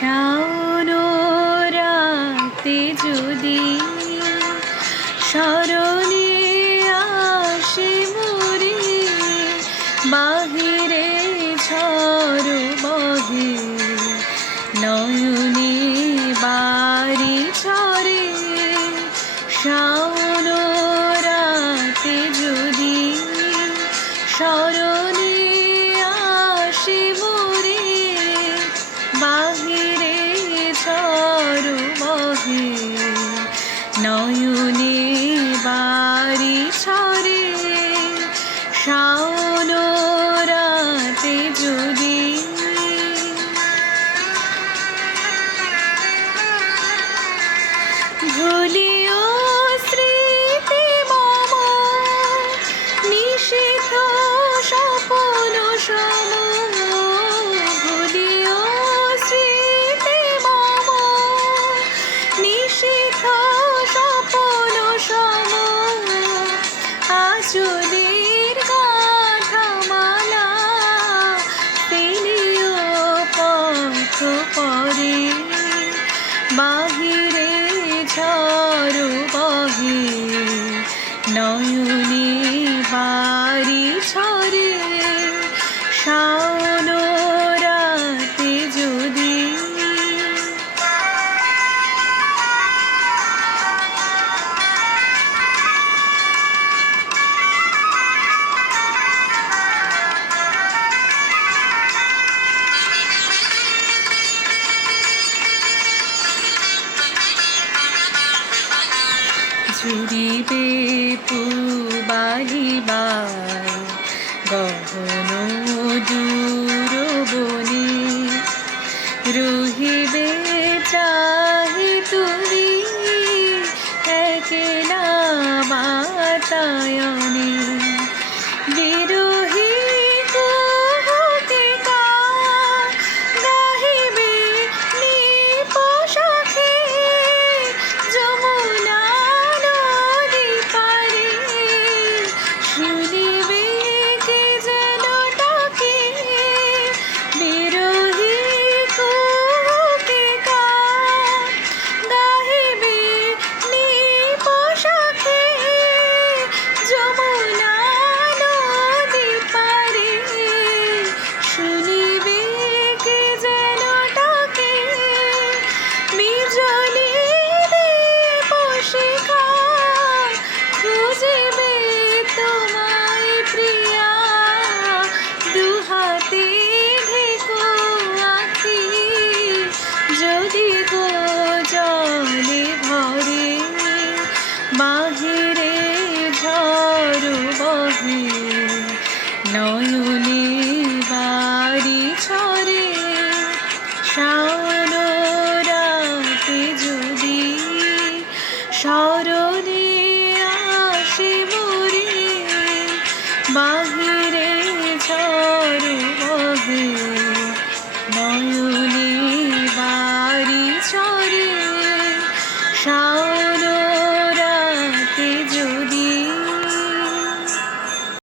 শাওন রাতে যদি স্মরণে আসে মোরে, বাহিরে ঝড় বহে নয়নে বাড়ি ঝরে। শাওন রাতে যদি স্মরণে আসে মোরে, বাহিরে ঝড় বহে নয়নে বাড়ি ঝরে। শাওন রাতে যদি ভুলিও স্মৃতি মম নিষিদ্ধ স্বপন সম, ভুলিও স্মৃতি মম নিষিদ্ধ স্বপন সম। আঁচলের গাঁথামালা ফেলিও পথ পরে, বাহিরে ঝড় বহে নয়নে বাড়ি ঝরে। শাওন রাতে যদি জুড়িবে পুবালিবার গহন দূর বনে, রহিবে চাহে তুমি একলা বাতায়নে। বিরহী কুহুকে গান গাহিবে নিপশাখে, যমুনা নদী পারে শুনিবে কে যেন ডাকে। বিরহী কুহুকে গান গাহিবে নিপশাখে, যমুনা নদী পারে শুনিবে কে যেন ডাকে। বিজলি দীপশিখা খুঁজিবে তোমায় প্রিয়া, দুহাতে ঢেকো আঁখি যদি গো জলে ভরে, বাহিরে